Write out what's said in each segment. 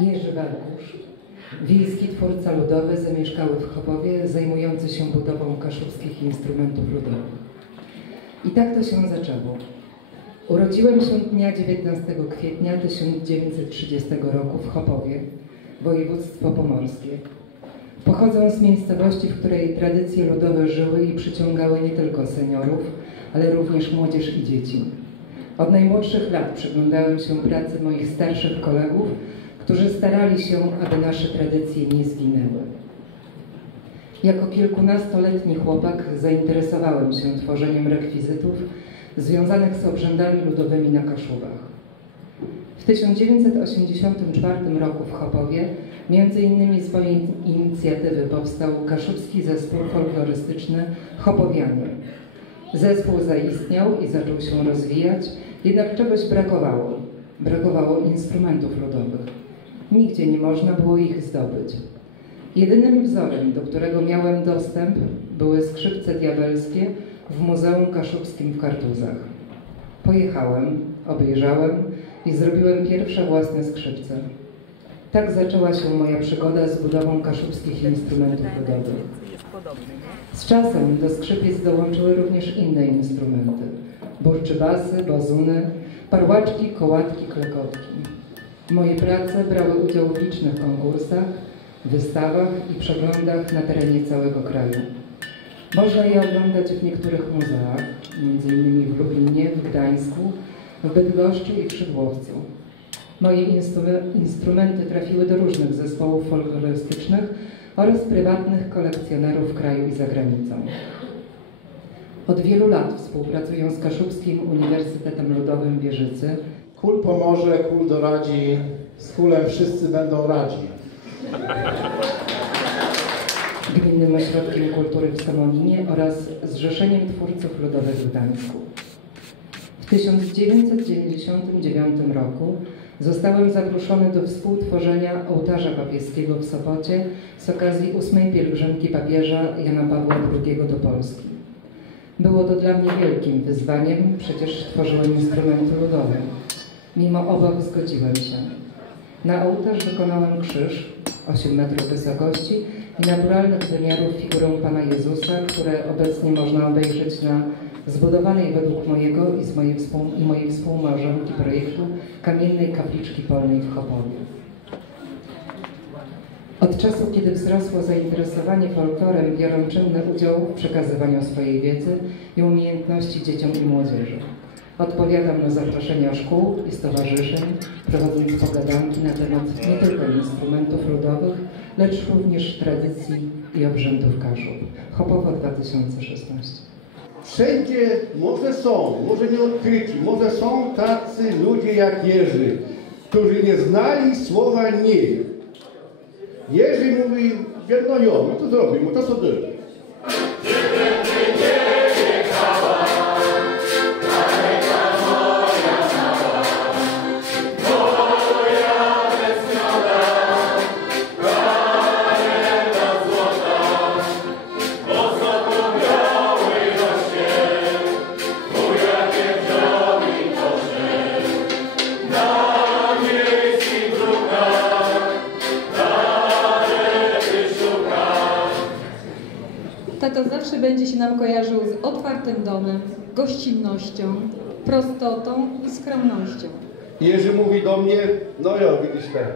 Jerzy Warkusz, wiejski twórca ludowy zamieszkały w Chopowie, zajmujący się budową kaszubskich instrumentów ludowych. I tak to się zaczęło. Urodziłem się dnia 19 kwietnia 1930 roku w Chopowie, województwo pomorskie. Pochodzę z miejscowości, w której tradycje ludowe żyły i przyciągały nie tylko seniorów, ale również młodzież i dzieci. Od najmłodszych lat przyglądałem się pracy moich starszych kolegów, którzy starali się, aby nasze tradycje nie zginęły. Jako kilkunastoletni chłopak zainteresowałem się tworzeniem rekwizytów związanych z obrzędami ludowymi na Kaszubach. W 1984 roku w Chopowie między innymi z mojej inicjatywy powstał kaszubski zespół folklorystyczny Chopowianie. Zespół zaistniał i zaczął się rozwijać, jednak czegoś brakowało. Brakowało instrumentów ludowych. Nigdzie nie można było ich zdobyć. Jedynym wzorem, do którego miałem dostęp, były skrzypce diabelskie w Muzeum Kaszubskim w Kartuzach. Pojechałem, obejrzałem i zrobiłem pierwsze własne skrzypce. Tak zaczęła się moja przygoda z budową kaszubskich instrumentów ludowych. Z czasem do skrzypiec dołączyły również inne instrumenty. Burczybasy, bazuny, parłaczki, kołatki, klekotki. Moje prace brały udział w licznych konkursach, wystawach i przeglądach na terenie całego kraju. Można je oglądać w niektórych muzeach, m.in. w Lublinie, w Gdańsku, w Bydgoszczy i w Szydłowcu. Moje instrumenty trafiły do różnych zespołów folklorystycznych oraz prywatnych kolekcjonerów w kraju i za granicą. Od wielu lat współpracuję z Kaszubskim Uniwersytetem Ludowym w Wieżycy. Kul pomoże, kul doradzi, z kulem wszyscy będą radzi. Gminnym Ośrodkiem Kultury w Samolinie oraz Zrzeszeniem Twórców Ludowych w Gdańsku. W 1999 roku zostałem zaproszony do współtworzenia ołtarza papieskiego w Sopocie z okazji 8. pielgrzymki papieża Jana Pawła II do Polski. Było to dla mnie wielkim wyzwaniem, przecież tworzyłem instrumenty ludowe. Mimo obaw zgodziłem się. Na ołtarz wykonałem krzyż, 8 metrów wysokości i naturalnych wymiarów figurę Pana Jezusa, które obecnie można obejrzeć na zbudowanej według mojego i mojej współmałżonki projektu kamiennej kapliczki polnej w Chopowie. Od czasu, kiedy wzrosło zainteresowanie folklorem, biorę czynny udział w przekazywaniu swojej wiedzy i umiejętności dzieciom i młodzieży. Odpowiadam na zaproszenia szkół i stowarzyszeń, prowadząc pogadanki na temat nie tylko instrumentów ludowych, lecz również tradycji i obrzędów Kaszub. Chopowo 2016. Wszędzie może są, może nie odkryci, może są tacy ludzie jak Jerzy, którzy nie znali słowa nie. Jerzy mówi, jedno jo, no to zrobi, mu to co zrobi. Tato zawsze będzie się nam kojarzył z otwartym domem, gościnnością, prostotą i skromnością. Jerzy mówi do mnie, no ja widzisz tak,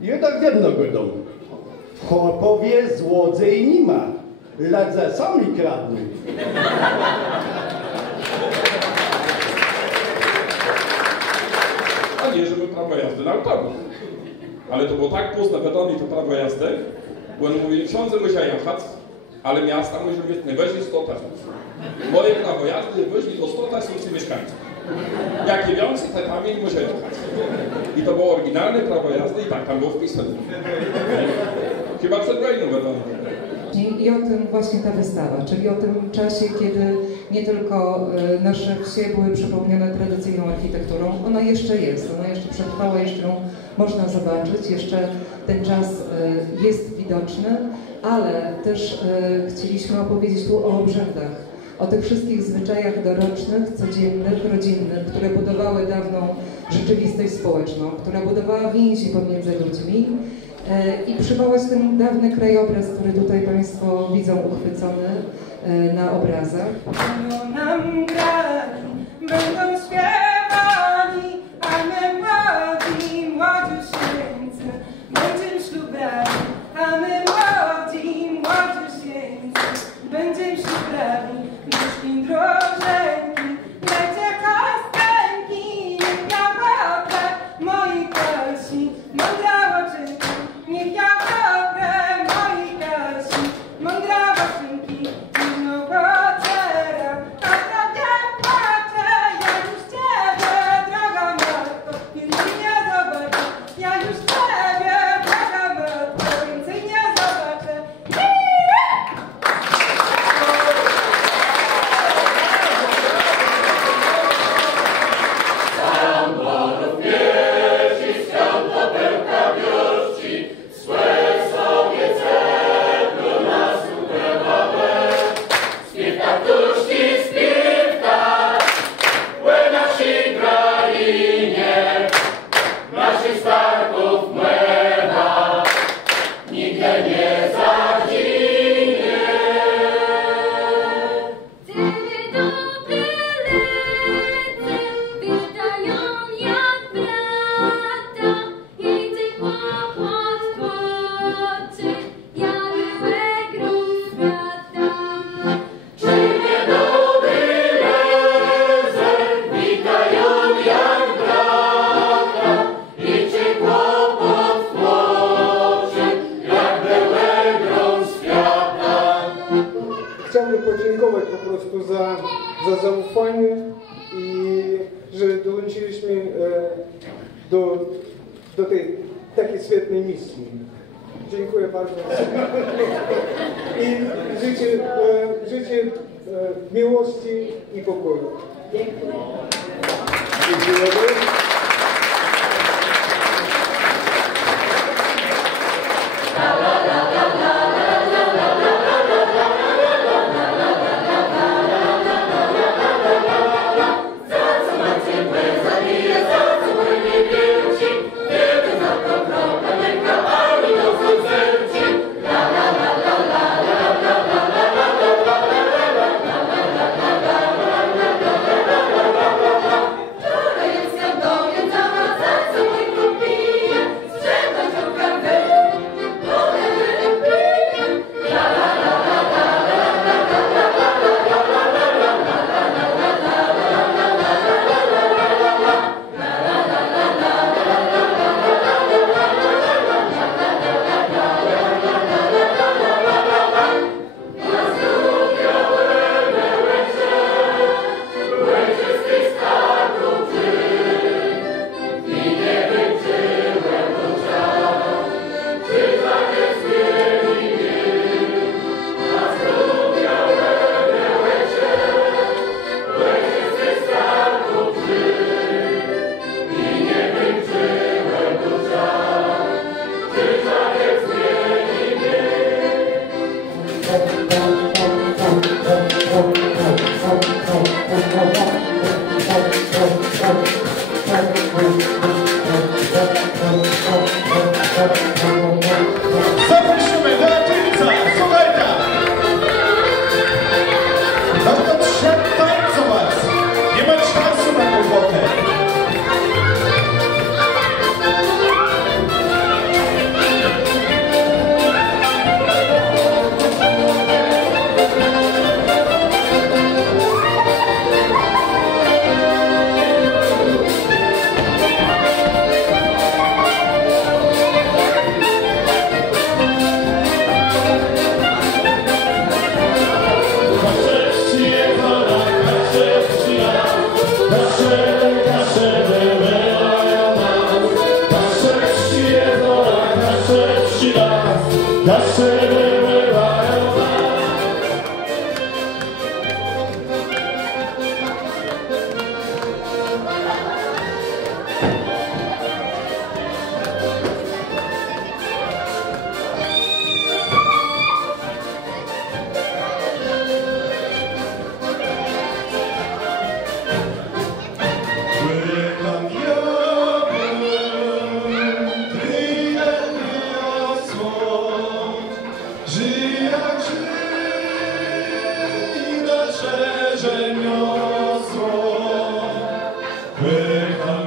jednak jednego domu. W Chopowie złodziej nie ma, ledze sami kradną. A nie, żeby prawo jazdy na autobus. Ale to było tak późno, wiadomo, to prawo jazdy, bo on mówi, ksiądze musiał jechać, ale miasta muszą mieć najwyżej 100 tysięcy. Moje prawo jazdy wyżej do 100 tysięcy mieszkańców. Jakie więcej, te tam nie muszę jechać. I to było oryginalne prawo jazdy i tak tam było wpisane. Chyba przed wojną wiadomo. I o tym właśnie ta wystawa, czyli o tym czasie, kiedy nie tylko nasze wsie były przepełnione tradycyjną architekturą, ona jeszcze jest, ona jeszcze przetrwała, jeszcze ją można zobaczyć, jeszcze ten czas jest widoczny, ale też chcieliśmy opowiedzieć tu o obrzędach, o tych wszystkich zwyczajach dorocznych, codziennych, rodzinnych, które budowały dawną rzeczywistość społeczną, która budowała więzi pomiędzy ludźmi i przywołać ten dawny krajobraz, który tutaj Państwo widzą uchwycony na obrazach. Będą nam grali, będą śpiewali, a my młodzi, młodziusieńcy, będziemy ślubrali, a my młodzi, młodziusieńcy, będziemy ślubrali, duszki drożenki, lecie kostępki, niech ja wodę moi Kasi, mądra oczynki, niech ja wodę moi Kasi, mądra oczynki, no poczera, a prawie płaczę, ja już Ciebie, droga matko, więcej nie zobaczę, ja już Ciebie, droga matko, więcej nie zobaczę. Chciałbym podziękować po prostu za zaufanie i że dołączyliśmy do tej takiej świetnej misji. Dziękuję bardzo. I życzę miłości i pokoju. Dziękuję. Zapraszamy do Raczyńca, słuchajcie! No to trzeba tańcować, nie ma czasu na głupotę. Wyjecham ja Niechaj